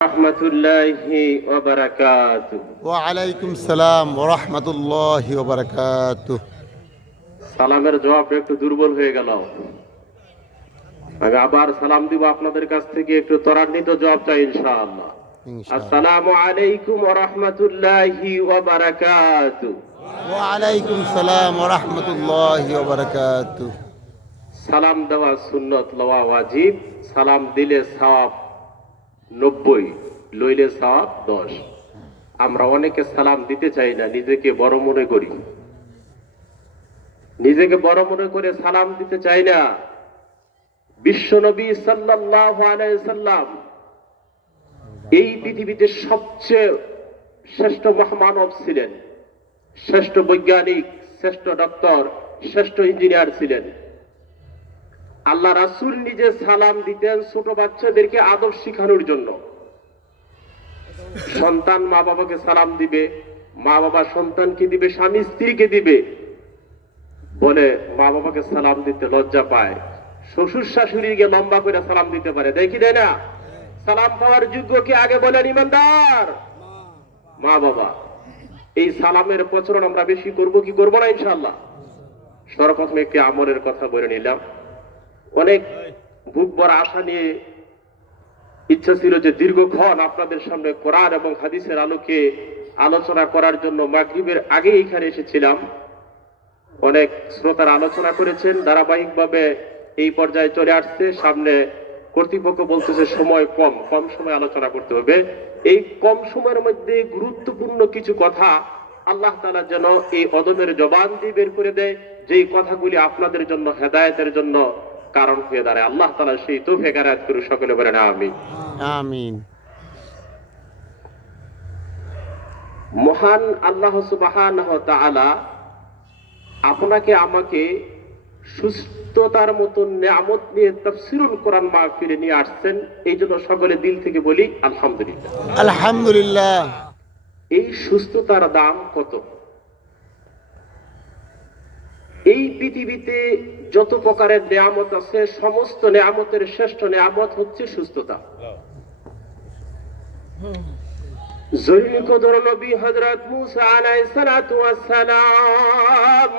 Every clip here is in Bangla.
রহমতুল্লাহি ওয়া বারাকাতুহু। ওয়ালাইকুম সালাম ওরহমতুল্লাহি ওবরকাতুহ। সালামের জবাব একটু দুর্বল হয়ে গেল। আমি আবার সালাম দিব, আপনাদের কাছ থেকে একটু ত্বরান্বিত জবাব চাই ইনশাআল্লাহ। ইনশাআল্লাহ। আসসালামু আলাইকুম ওয়া রাহমাতুল্লাহি ওয়া বারাকাতুহু। ওয়ালাইকুম সালাম ওরহমতুল্লাহি ওবরকাতুহ। সালাম দেওয়া সুন্নত, লওয়া ওয়াজিব। সালাম দিলে সওয়াব 90, লইলে সওয়াব 10। আমরা অনেকে সালাম দিতে চাই না, নিজেকে বড় মনে করি, নিজেকে বড় মনে করে সালাম দিতে চাই না। বিশ্বনবী সাল্লাল্লাহু আলাইহি সাল্লাম এই পৃথিবীতে সবচেয়ে শ্রেষ্ঠ মহামানব ছিলেন, শ্রেষ্ঠ বৈজ্ঞানিক, শ্রেষ্ঠ ডক্টর, শ্রেষ্ঠ ইঞ্জিনিয়ার ছিলেন। আল্লাহ রাসূল নিজে সালাম দিতেন ছোট বাচ্চাদেরকে আদব শেখানোর জন্য। সন্তান মা বাবাকে সালাম দিবে, মা বাবা সন্তানকে দিবে, স্বামী স্ত্রীকে দিবে, বলে মা বাবাকে সালাম দিতে লজ্জা পায়। শ্বশুর শাশুড়িকে লম্বা করে সালাম দিতে পারে, দেখি দেয় না? সালাম পাওয়ার যোগ্য কি আগে বলেন ইমানদার? মা বাবা। এই সালামের প্রচলন আমরা বেশি করব কি করবো না ইনশাআল্লাহ? সর্বপ্রথম একটি আমলের কথা বলে নিলাম। অনেক বুক ভরা আশা নিয়ে ইচ্ছা ছিল যে দীর্ঘক্ষণ আপনাদের সামনে কোরআন এবং হাদিসের আলোকে আলোচনা করার জন্য মাগরিবের আগে এখানে এসেছিলাম। অনেক শ্রোতারা আলোচনা করেছেন, ধারাবাহিকভাবে এই পর্যায়ে চলে আসছে। সামনে কর্তৃপক্ষ বলতেছে সময় কম, কম সময় আলোচনা করতে হবে। এই কম সময়ের মধ্যে গুরুত্বপূর্ণ কিছু কথা আল্লাহ তাআলা যেন এই অদমের জবান দিয়ে বের করে দেয়, যেই কথাগুলি আপনাদের জন্য হেদায়েতের জন্য কারণ হয়ে দাঁড়ায়। আল্লাহ তাআলা সেই তৌফিক এনায়েত করুন, সকলে বলেন আমিন। আমিন। মহান আল্লাহ সুবহানাহু ওয়া তাআলা আপনাকে আমাকে সুস্থতার মতন নিয়ামত নিয়ে তাফসীরুল কোরআন মাহফিলে নিয়ে আসছেন, এই জন্য সকলে দিল থেকে বলি আলহামদুলিল্লাহ। আলহামদুলিল্লাহ। এই সুস্থতার দাম কত? এই পৃথিবীতে যত প্রকারের নিয়ামত আছে, সমস্ত নিয়ামতের শ্রেষ্ঠ নিয়ামত হচ্ছে সুস্থতা। জলিল কদর নবী হযরত মূসা আলাইহিস সালাতু ওয়াস সালাম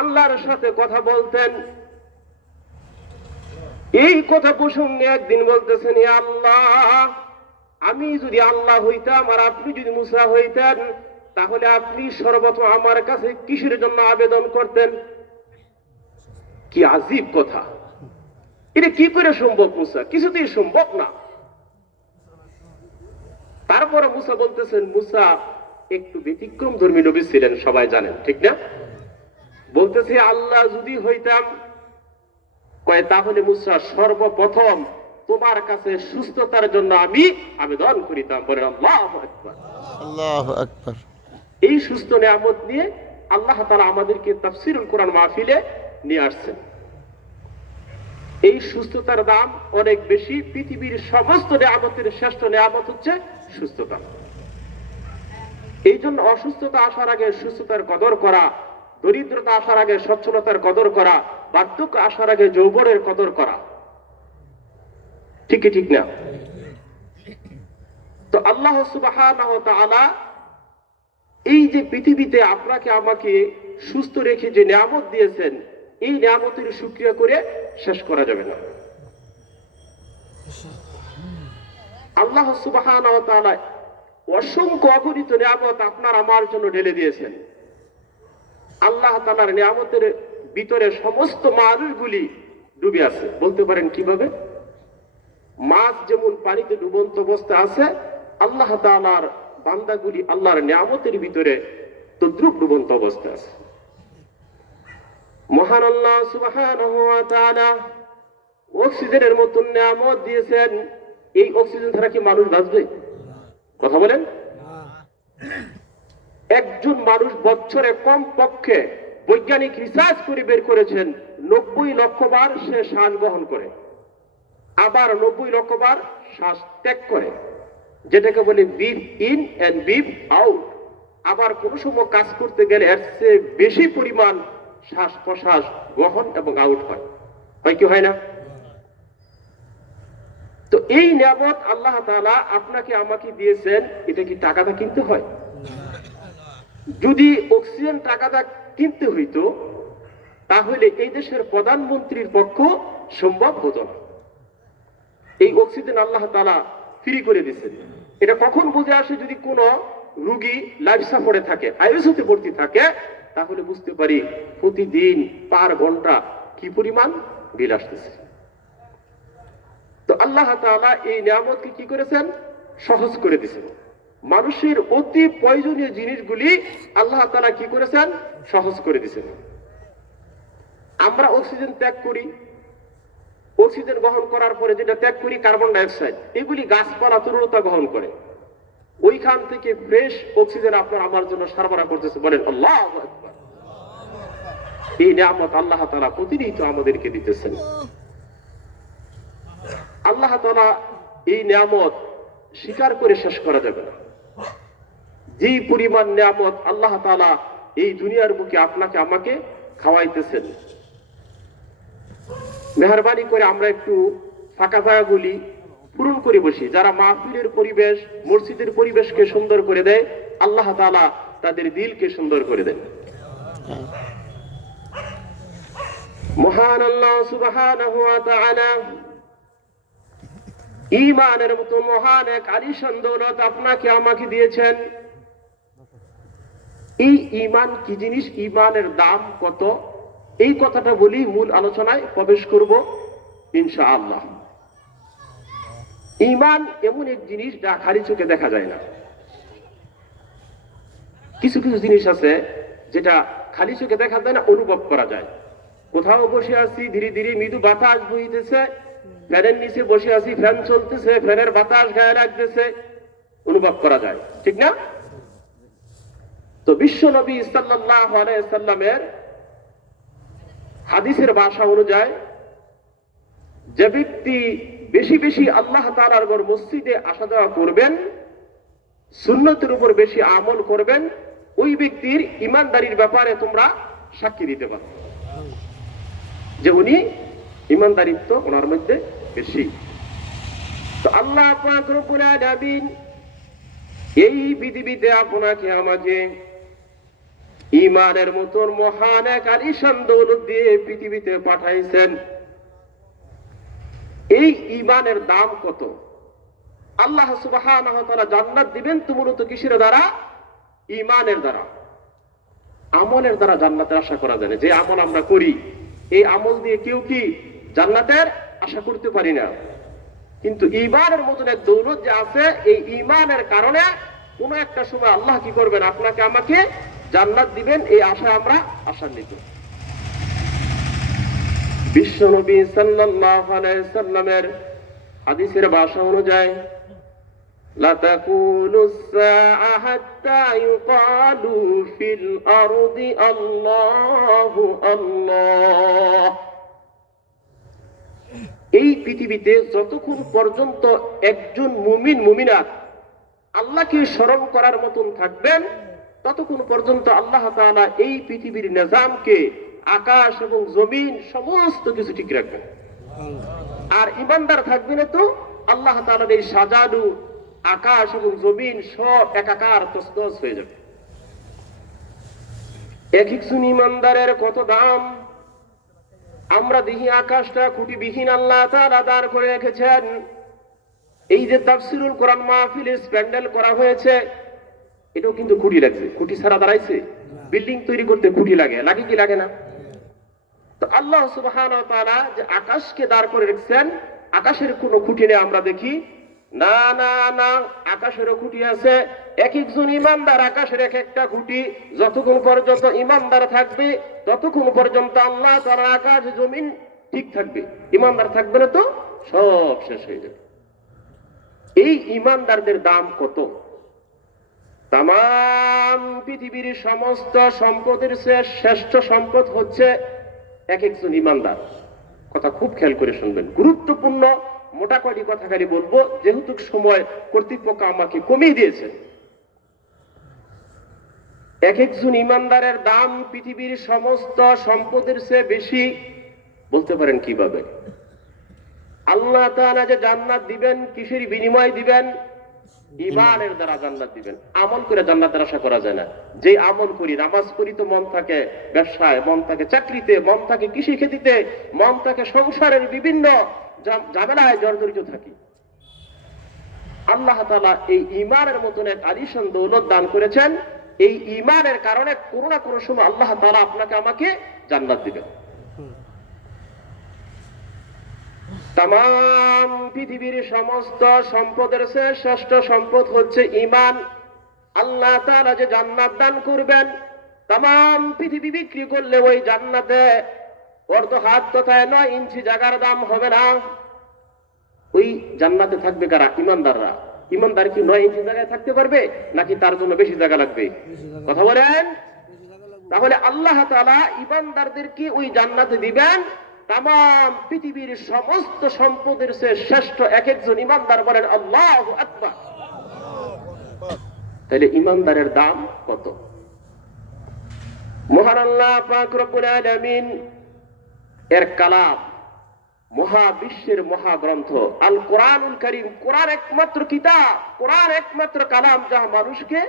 আল্লাহর সাথে কথা বলতেন। এই কথা প্রসঙ্গে একদিন বলতেছেন, ইয়া আল্লাহ, আমি যদি আল্লাহ হইতাম আর আপনি যদি মূসা হইতেন, তাহলে আপনি সর্বপ্রথম আমার কাছে কিসের জন্য আবেদন করতেন? কি আজীব কথা! এটা কি করে সম্ভব মূসা? কিছুতেই সম্ভব না। তারপরে মূসা বলতেছেন, মূসা একটু ব্যতিক্রম ধর্মী নবী ছিলেন, সবাই জানেন, ঠিক না? বলতেছে আল্লাহ যদি হইতাম, কয় তাহলে মূসা সর্বপ্রথম তোমার কাছে সুস্থতার জন্য আমি আবেদন করিতাম। বলেন আল্লাহু আকবার। আল্লাহু আকবার। এই সুস্থ নিয়ামত নিয়ে আল্লাহ তাআলা আমাদেরকে তাফসীরুল কোরআন মাহফিলে নিয়ে আসছেন। এই সুস্থতার দাম অনেক বেশি। পৃথিবীর সমস্ত নিয়ামতের শ্রেষ্ঠ নিয়ামত হচ্ছে সুস্থতা। এই জন্য অসুস্থতা আসার আগে সুস্থতার কদর করা, দরিদ্রতা আসার আগে সচ্ছলতার কদর করা, বার্ধক্য আসার আগে যৌবনের কদর করা, ঠিক কি ঠিক না? তো আল্লাহ সুবহানাহু ওয়া তাআলা এই যে পৃথিবীতে আপনাকে আমাকে সুস্থ রেখে যে নিয়ামত দিয়েছেন, এই নিয়ামতের শুকরিয়া করে শেষ করা যাবে না। আল্লাহ সুবহানাহু ওয়া তাআলা অসংখ্য অগণিত নিয়ামত আপনার আমার জন্য ঢেলে দিয়েছেন। আল্লাহ তাআলার নিয়ামতের ভিতরে সমস্ত মানুষগুলি ডুবে আছে। বলতে পারেন কিভাবে? মাছ যেমন পানিতে ডুবন্ত অবস্থায় আছে, আল্লাহ তাআলার বান্দাগুলি আল্লাহর নিয়ামতের ভিতরে তদ্রুপ ডুবন্ত অবস্থায় আছে। মহান আল্লাহ সুবহানাহু ওয়া তাআলা অক্সিজেনের মতন নিয়ামত দিয়েছেন। এই অক্সিজেন ছাড়া কি মানুষ বাঁচবে? কথা বলেন। একজন মানুষ বছরে কম পক্ষে বৈজ্ঞানিক রিসার্চ করে বের করেছেন 90 লক্ষ বার সে শ্বাস গ্রহণ করে, আবার 90 লক্ষ বার শ্বাস ত্যাগ করে, যেটাকে বলে breathe in and breathe out. আবার কোন সময় কাজ করতে গেলে এর চেয়ে বেশি পরিমাণ শ্বাস প্রশ্বাস গ্রহণ এবং আউট হয়। হয় কি হয় না? তো এই নিয়ামত আল্লাহ তাআলা আপনাকে আমাকে দিয়েছেন, এটা কি টাকাটা কিনতে হয়? যদি অক্সিজেন টাকাটা কিনতে হইতো তাহলে এই দেশের প্রধানমন্ত্রীর পক্ষ সম্ভব হতো না। এই অক্সিজেন আল্লাহ তাআলা ফ্রি করে দিয়েছেন। এটা কখন বুঝে আসে? যদি কোনো রোগী লাইফ সাপোর্টে থাকে, আইসিইউতে ভর্তি থাকে, তাহলে বুঝতে পারি প্রতিদিন পার ঘন্টা কি পরিমাণ বিল আসতেছে। তো আল্লাহ তাআলা এই নিয়ামতকে কি করেছেন? সহজ করে দিয়েছেন। মানুষের অতি প্রয়োজনীয় জিনিসগুলি আল্লাহ তাআলা কি করেছেন? সহজ করে দিয়েছেন। আমরা অক্সিজেন ত্যাগ করি, অক্সিজেন গ্রহণ করার পরে যেটা ত্যাগ করি কার্বন ডাই অক্সাইড, এগুলি গাছপালা তরুণতা গ্রহণ করে, ওইখান থেকে ফ্রেশ অক্সিজেন আপনার আমার জন্য সরবরাহ করতেছে। বলেন আল্লাহু আকবার। এই নিয়ামত আল্লাহ তাআলা প্রতিনিয়ত আমাদেরকে দিতেছেন। আল্লাহ তাআলা এই নিয়ামত স্বীকার করে শেষ করা যাবে না। যেই পরিমাণ নিয়ামত আল্লাহ তাআলা এই দুনিয়ার বুকে আপনাকে আমাকে খাওয়াইতেছেন, মেহরবানি করে আমরা একটু ফাঁকা জায়গাগুলি পূরণ করে বসি। যারা মাহফিলের পরিবেশ, মসজিদের পরিবেশকে সুন্দর করে দেয়, আল্লাহ তাআলা তাদের দিলকে সুন্দর করে দেন। মহান আল্লাহ সুবহানাহু ওয়া তাআলা ঈমানের মতো মহান এক আলিশান দৌলত আপনাকে আমাকে দিয়েছেন। এই ঈমান কি জিনিস, ঈমানের দাম কত, এই কথাটা বলি, মূল আলোচনায় প্রবেশ করব ইনশাআল্লাহ। ঈমান এমন এক জিনিস যা খালি চোখে দেখা যায় না। কিছু কিছু জিনিস আছে যেটা খালি চোখে দেখা যায় না, অনুভব করা যায়। কোথাও বসে আছি, ধীরে ধীরে মৃদু বাতাস বইতেছে, ফ্যানের নিচে বসে আছি, ফ্যান চলতেছে, ফ্যানের বাতাস গায়ে লাগতেছে, অনুভব করা যায়, ঠিক না? তো বিশ্ব নবী সাল্লাল্লাহু আলাইহি সাল্লামের হাদিসের ভাষা অনুযায়ী যে ব্যক্তি বেশি বেশি আল্লাহ তাআলার ঘর মসজিদে আসা যাওয়া করবেন, সুন্নতের উপর বেশি আমল করবেন, ওই ব্যক্তির ইমানদারির ব্যাপারে তোমরা সাক্ষী দিতে পারো যে উনি ইমানদারিত্ব ওনার মধ্যে বেশি। তো আল্লাহ পাক রব্বুল আলামিন এই পৃথিবীতে আপনাকে আমাকে ঈমানের মতন মহান এক আলিশান দৌলত দিয়ে পৃথিবীতে পাঠাইছেন। এই ঈমানের দাম কত? আল্লাহ সুবহানাহু ওয়া তাআলা জান্নাত দিবেন তো মূলত কিসের দ্বারা? ঈমানের দ্বারা। আমলের দ্বারা জান্নাতের আশা করা যায় না। যে আমল আমরা করি, এই আমল দিয়ে কেউ কি জান্নাতের আশা করতে পারি না। কিন্তু ঈমানের মতন এক দৌলত যে আছে, এই ঈমানের কারণে কোন একটা সময় আল্লাহ কি করবেন? আপনাকে আমাকে জান্নাত দিবেন, এই আশা আমরা আশান্বিত। বিশ্ব নবী সাল্লাল্লাহু আলাইহি সাল্লামের হাদিসের ভাষা অনুযায়ী লা তাকুলুস সাআ হাত্তা ইউকালু ফিল আরদি আল্লাহু আল্লাহ। এই পৃথিবীতে যতক্ষণ পর্যন্ত একজন মুমিন মুমিনাত আল্লাহকে স্মরণ করার মতন থাকবেন, ততক্ষণ পর্যন্ত আল্লাহ তাআলা এই পৃথিবীর নিজামকে, আকাশ এবং জমিন সমস্ত কিছু ঠিক রাখবেন। আর ইমানদার থাকবে না তো আল্লাহ তাআলার এই সাজানো আকাশ এবং জমিন সব একাকার তছনছ হয়ে যাবে। এক একজন ইমানদারের কত দাম! আমরা দেখি আকাশটা খুঁটিবিহীন আল্লাহ তাআলা দাঁড় করে রেখেছেন। এই যে তাফসিরুল কোরআন মাহফিলের প্যান্ডেল করা হয়েছে, এটাও কিন্তু খুঁটি লাগছে। খুঁটি ছাড়া দাঁড়াইছে? বিল্ডিং তৈরি করতে খুঁটি লাগে, লাগে কি লাগে না? তো আল্লাহ সুবহানাহু ওয়া তাআলা যে আকাশকে দাঁড় করে রেখেছেন, আকাশের কোনো খুঁটি নেই আমরা দেখি না। না না, আকাশেরও খুঁটি আছে। এক একজন ইমানদার আকাশের এক একটা খুঁটি। যতক্ষণ পর্যন্ত ইমানদার থাকবে ততক্ষণ পর্যন্ত আল্লাহ তাআলা আকাশ জমিন ঠিক থাকবে। ইমানদার থাকবে না তো সব শেষ হয়ে যাবে। এই ইমানদারদের দাম কত! তামাম পৃথিবীর সমস্ত সম্পদের চেয়ে শ্রেষ্ঠ সম্পদ হচ্ছে এক একজন ইমানদার। কথা খুব খেয়াল করে শুনবেন, গুরুত্বপূর্ণ মোটা কয়টি কথা খালি বলবো, যেহেতু সময় কর্তৃপক্ষ আমাকে কমিয়ে দিয়েছে। এক একজন ইমানদারের দাম পৃথিবীর সমস্ত সম্পদের চেয়ে বেশি। বলতে পারেন কিভাবে? আল্লাহ তাআলা যে জান্নাত দিবেন কিসের বিনিময় দিবেন? ঈমানের দ্বারা জান্নাত দিবেন। আমল করে জান্নাতের আশা করা যায় না। যে আমল করি, নামাজ পড়ি তো মন থাকে ব্যবসায়, মন থাকে চাকরিতে, মন থাকে কৃষি খেতিতে, মন থাকে সংসারের বিভিন্ন ঝামেলায় জর্জরিত থাকি। আল্লাহ তাআলা এই ঈমানের মতন এক আলিশান দৌলত দান করেছেন। এই ঈমানের কারণে কোনো না কোনো সময় আল্লাহ তাআলা আপনাকে আমাকে জান্নাত দিবেন। তাম পৃথিবীর সমস্ত সম্পদের চেয়ে শ্রেষ্ঠ সম্পদ হচ্ছে ঈমান। আল্লাহ তাআলা যে জান্নাত দান করবেন, তাম পৃথিবী বিক্রি করলে ওই জান্নাতে অর্ধ হাত তথায় 9 ইঞ্চি জায়গার দাম হবে না। ওই জান্নাতে থাকবে কারা? ঈমানদাররা। ঈমানদার কি 9 ইঞ্চি জায়গায় থাকতে পারবে, নাকি তার জন্য বেশি জায়গা লাগবে? কথা বলেন। তাহলে আল্লাহ তাআলা ঈমানদারদেরকে ওই জান্নাতে দিবেন। তাম পৃথিবীর সমস্ত সম্পদের চেয়ে শ্রেষ্ঠ এক একজন ঈমানদার বলেন আল্লাহু আকবার। তাহলে ঈমানদারের দাম কত? মহান আল্লাহ পাক রব্বুল আলামিন এর কালাম, মহাবিশ্বের মহাগ্রন্থ আল কোরআনুল কারীম, কোরআন একমাত্র কিতাব, কোরআন একমাত্র কালাম যা মানুষকে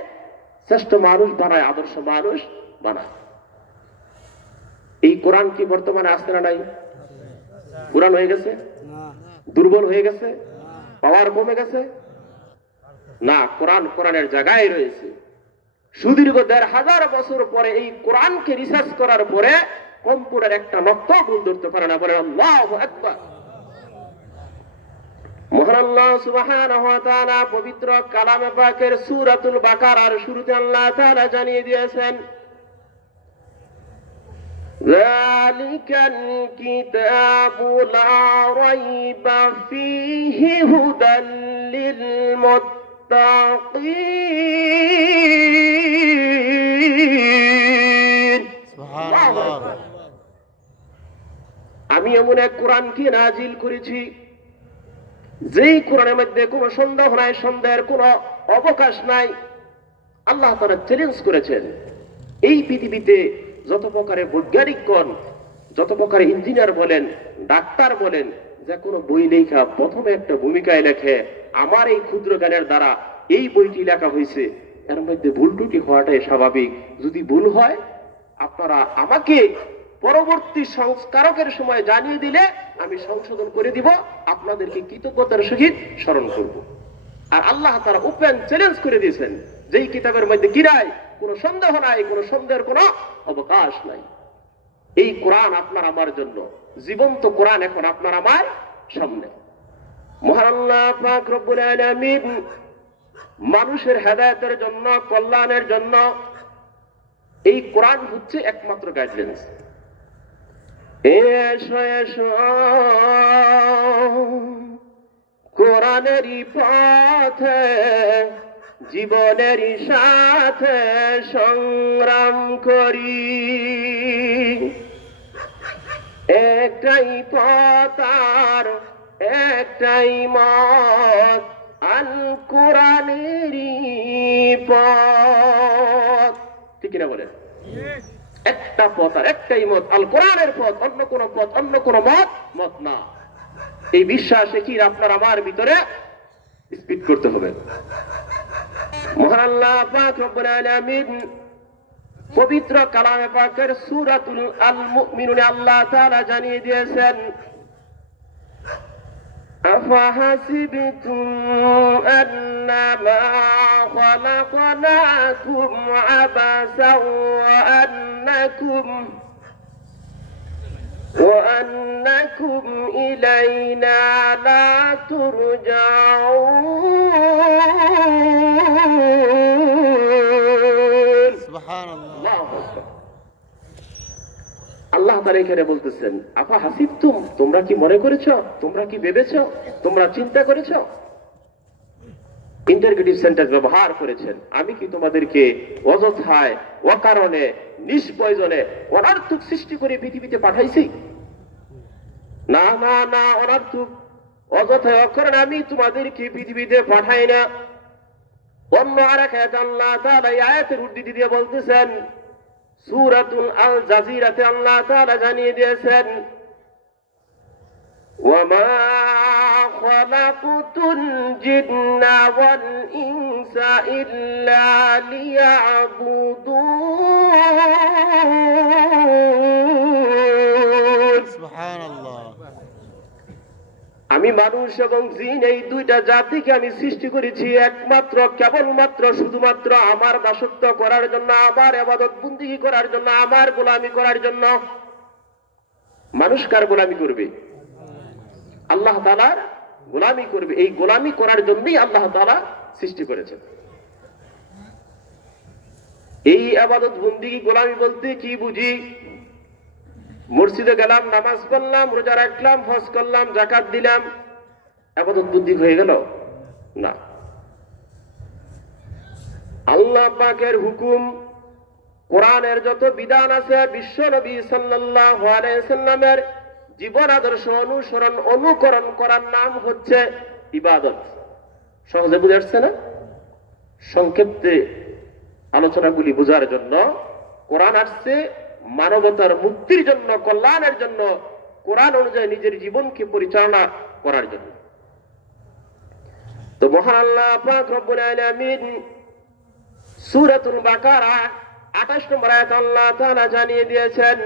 শ্রেষ্ঠ মানুষ বানায়, আদর্শ মানুষ বানায়। এই কোরআন কি বর্তমানে আসছে না নাই? পুরান হয়ে গেছে? দুর্বল হয়ে গেছে? পাওয়ার কমে গেছে? না, কোরআন কোরআনের জায়গায় রয়েছে। সুদীর্ঘ ১৫০০ বছর পরে এই কোরআনকে রিসার্চ করার পরে কম্পিউটার একটা নক্ত ভুল ধরতে পারে না। বলে আল্লাহু আকবার। মহান আল্লাহ সুবহানাহু ওয়া তাআলা পবিত্র কালামে পাকের সূরাতুল বাকারার শুরুতে আল্লাহ তাআলা জানিয়ে দিয়েছেন, যালিকাল কিতাবু লা রাইবা ফীহি হুদাল লিল মুত্তাকিন। সুবহানাল্লাহ। আমি এমন এক কোরআনকে নাজিল করেছি যেই কোরআনের মধ্যে কোনো সন্দেহ নাই, সন্দেহের কোনো অবকাশ নাই। আল্লাহ তাআলা চ্যালেঞ্জ করেছেন, এই পৃথিবীতে যত প্রকারের বৈজ্ঞানিকগণ, যত প্রকারের ইঞ্জিনিয়ার বলেন, ডাক্তার বলেন, যে কোনো বই লেখা প্রথমে একটা ভূমিকায় লেখে আমার এই ক্ষুদ্র জ্ঞানের দ্বারা এই বইটি লেখা হয়েছে। এর মধ্যে ভুল ত্রুটি হওয়াটাই স্বাভাবিক। যদি ভুল হয় আপনারা আমাকে পরবর্তী সংস্কারকের সময় জানিয়ে দিলে আমি সংশোধন করে দিব, আপনাদেরকে কৃতজ্ঞতার সহিত স্মরণ করব। আর আল্লাহ তাআলা ওপেন চ্যালেঞ্জ করে দিয়েছেন, যেই কিতাবের মধ্যে কি নাই? কোনো সন্দেহ নাই, কোনো সন্দেহের কোনো অবকাশ নাই। এই কোরআন আপনার আমার জন্য জীবন্ত কোরআন এখন আপনার আমার সামনে। মহান আল্লাহ পাক রব্বুল আলামিন মানুষের হেদায়েতের জন্য, কল্যাণের জন্য এই কোরআন হচ্ছে একমাত্র গাইডলাইন্স। এসো এসো কোরআনেরই পথে জীবনেরই সাথে সংগ্রাম করি। একটাই পথ আর একটাই মত, আল কোরআনেরই পথ। ঠিক কিনা বলেন? একটা পথ আর একটাই মত, আল কোরআনের পথ, অন্য কোন পথ, অন্য কোন মত না। এই বিশ্বাসে কি আপনার আমার ভিতরে স্পিড করতে হবে। মহান আল্লাহ পাক রব্বুল আলামিন পবিত্র কালামে পাকের সূরাতুল আল মুমিনুনে আল্লাহ তাআলা জানিয়ে দিয়েছেন, আফাহাসিবতুম আন্নামা খালাকনাকুম আবাসাও ওয়া আন্নাকুম ইলাইনা লা তুরজাউন। সুবহানাল্লাহ। আল্লাহ তাআলা এখানে বলতেছেন, আফা হাসিবতুম, তোমরা কি মনে করেছো, তোমরা কি ভেবেছো, তোমরা চিন্তা করেছো? ইন্টারগেটিভ সেন্টেন্স ব্যবহার করেছেন, আমি কি তোমাদেরকে অযথায়, অকারণে, নিষ্প্রয়োজনে অনর্থক সৃষ্টি করে পৃথিবীতে পাঠাইছি? না না না, অনর্থক অযথায় অকারণে আমি তোমাদেরকে পৃথিবীতে পাঠাই না। অন্য আরেক আয়াতে আল্লাহ তাআলা এই আয়াতের উদ্ধৃতি দিয়ে বলতেছেন, সূরাতুল আল জাজিরাতে আল্লাহ তাআলা জানিয়ে দিয়েছেন, وما خلقت الجن والإنس إلا ليعبدون সুবহানাল্লাহ। আমি মানুষ এবং জিন এই দুইটা জাতিকে আমি সৃষ্টি করেছি একমাত্র কেবলমাত্র শুধুমাত্র আমার দাসত্ব করার জন্য, আমার ইবাদত বন্দেগী করার জন্য, আমার গোলামি করার জন্য। মানুষ কার গোলামি করবে? আল্লাহ তাআলার গোলামি করবে। এই গোলামি করার জন্যই আল্লাহ তাআলা সৃষ্টি করেছেন। এই ইবাদত বন্দেগী গোলামি বলতে কি বুঝি? মসজিদে গেলাম, নামাজ পড়লাম, রোজা রাখলাম, হজ করলাম, যাকাত দিলাম, ইবাদত বন্দেগী হয়ে গেল? না। আল্লাহ পাকের হুকুম, কোরআনের যত বিধান আছে, বিশ্ব নবী সাল্লাল্লাহু আলাইহি সাল্লামের জীবন আদর্শ অনুসরণ অনুকরণ করার নাম হচ্ছে ইবাদত। সহজে বুঝে আসছে না? সংক্ষেপে আলোচনাগুলি বোঝার জন্য কোরআন আসছে মানবতার মুক্তির জন্য, কল্যাণের জন্য, কোরআন অনুযায়ী নিজের জীবনকে পরিচালনা করার জন্য। তো মহান আল্লাহ পাক রব্বুল আলামিন সূরাতুল বাকারা 28 নম্বর আয়াতে আল্লাহ তাআলা জানিয়ে দিয়েছেন,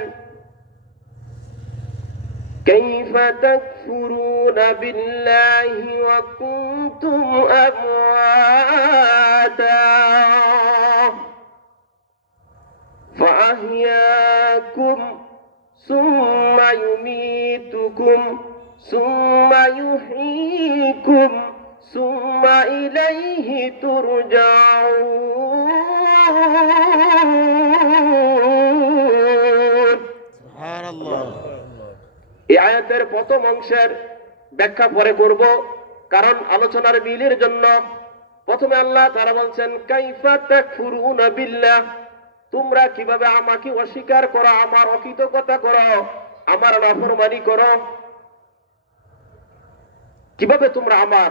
কাইফা তাকফুরুনা বিল্লাহি ওয়া কুনতুম আমওয়াতা فأحياكم ثم يميتكم ثم يحييكم ثم إليه ترجعون। সুবহানাল্লাহ। এই আয়াতের প্রথম অংশের ব্যাখ্যা পরে করব, কারণ আলোচনার মিলের জন্য। প্রথমে আল্লাহ তাআলা বলছেন, কাইফা তাকফুরুনা বিল্লাহ, তোমরা কিভাবে আমাকে অস্বীকার করো, আমার অকৃতজ্ঞতা করো, আমার নাফরমানি করো। কিভাবে তোমরা আমার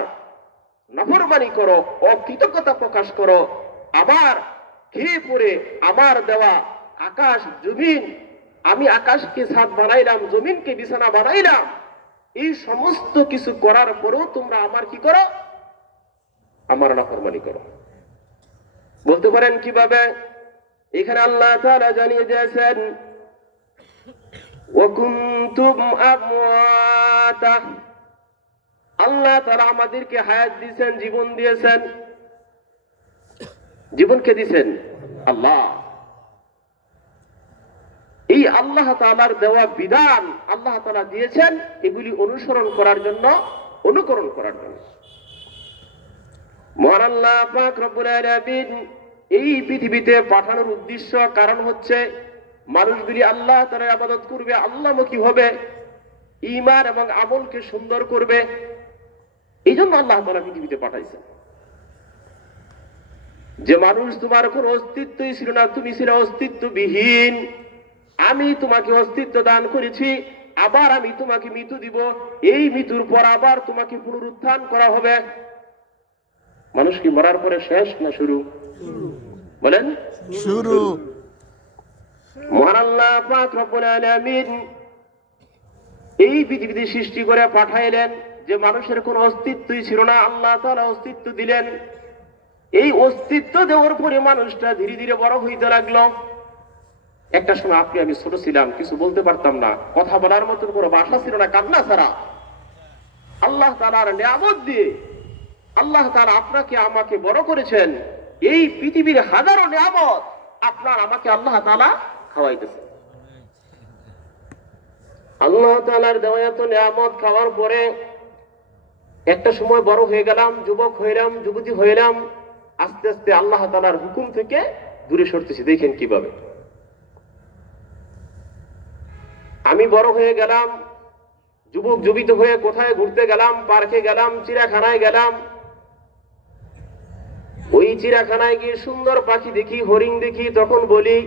নাফরমানি করো, অকৃতজ্ঞতা প্রকাশ করো, আমার খেয়ে পড়ে আমার দেওয়া আকাশ জমিন, আমি আকাশকে ছাদ বানাইলাম, জমিনকে বিছানা বানাইলাম, এই সমস্ত কিছু করার পরেও তোমরা আমার কি করো? আমার নাফরমানি করো। বলতে পারেন কিভাবে? এখানে আল্লাহ তাআলা জানিয়ে দিয়েছেন, ওয়া কুনতুম আমওয়াতা, আল্লাহ তাআলা আমাদেরকে হায়াত দিয়েছেন, জীবন দিয়েছেন। জীবনকে দিয়েছেন আল্লাহ। এই আল্লাহ তাআলার দেওয়া বিধান আল্লাহ তাআলা দিয়েছেন এগুলি অনুসরণ করার জন্য, অনুকরণ করার জন্য। মহান আল্লাহ পাক রব্বুল আলামিন এই পৃথিবীতে পাঠানোর উদ্দেশ্য, কারণ হচ্ছে মানুষগুলি আল্লাহ তাআলার ইবাদত করবে, আল্লাহমুখী হবে, ঈমান এবং আমলকে সুন্দর করবে। এই জন্য আল্লাহ তাআলা পৃথিবীতে পাঠাইছেন। যে মানুষ তোমার কোনো অস্তিত্বই ছিল না, তুমি ছিল অস্তিত্ববিহীন, আমি তোমাকে অস্তিত্ব দান করেছি, আবার আমি তোমাকে মৃত্যু দিব, এই মৃত্যুর পর আবার তোমাকে পুনরুত্থান করা হবে। মানুষ কি মরার পরে শেষ না শুরু? বলেন শুরু। মহান আল্লাহ পাক রব্বুল আলামিন এই পৃথিবীতে সৃষ্টি করে পাঠাইলেন। যে মানুষের কোনো অস্তিত্বই ছিল না, আল্লাহ তাআলা অস্তিত্ব দিলেন। এই অস্তিত্ব দেওয়ার পরে মানুষটা ধীরে ধীরে বড় হইতে লাগলো। একটা সময় আপনি আমি ছোট ছিলাম, কিছু বলতে পারতাম না, কথা বলার মতো কোনো ভাষা ছিল না, কান্না ছাড়া। আল্লাহ তাআলার নিয়ামত দিয়ে আল্লাহ তাআলা আপনাকে আমাকে বড় করেছেন। এই পৃথিবীর হাজারো নিয়ামত আপনার আমাকে আল্লাহ তাআলা খাওয়াইতেছেন। আল্লাহ তাআলার দেওয়া এত নিয়ামত খাওয়ার পরে একটা সময় বড় হয়ে গেলাম, যুবক হইলাম, যুবতী হইলাম, আস্তে আস্তে আল্লাহ তাআলার হুকুম থেকে দূরে সরতেছি। দেখেন কিভাবে আমি বড় হয়ে গেলাম, যুবক যুবিত হয়ে কোথায় ঘুরতে গেলাম, পার্কে গেলাম, চিড়িয়াখানায় গেলাম। ওই চিড়িয়াখানায় গিয়ে সুন্দর পাখি দেখি, হরিণ দেখি, তখন বলি,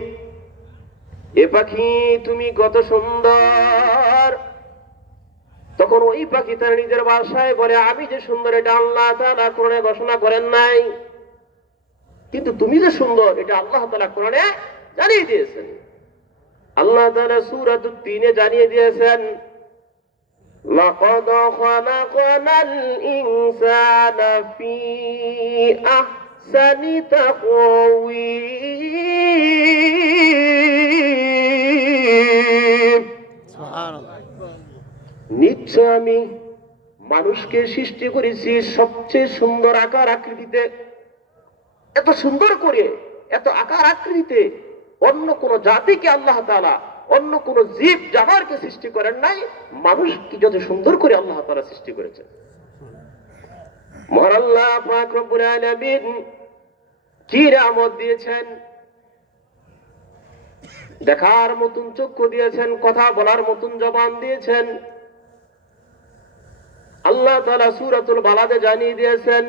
এ পাখি তুমি কত সুন্দর। তখন ওই পাখি তার নিজের ভাষায় বলে, আমি যে সুন্দর এটা আল্লাহ তাআলা কোরআনে ঘোষণা করেন নাই, কিন্তু তুমি যে সুন্দর এটা আল্লাহ তাআলা কোরআনে জানিয়ে দিয়েছেন। আল্লাহ তাআলা সূরাতুত তিনে জানিয়ে দিয়েছেন, لقد خلقنا الإنسان في أحسن تقويم সুবহানাল্লাহ। নিশ্চয় আমি মানুষকে সৃষ্টি করেছি সবচেয়ে সুন্দর আকার আকৃতিতে। এত সুন্দর করে, এত আকার আকৃতিতে অন্য কোন জাতিকে আল্লাহ তাআলা, অন্য কোন জীব জানোয়ারকে সৃষ্টি করেন নাই, মানুষকে যত সুন্দর করে আল্লাহ তাআলা সৃষ্টি করেছেন। মহান আল্লাহ পাক রব্বুল আলামিন কি রহমত দিয়েছেন, দেখার মতন চক্ষু দিয়েছেন, কথা বলার মতন জবান দিয়েছেন। আল্লাহ তাআলা সূরাতুল বালাদে জানিয়ে দিয়েছেন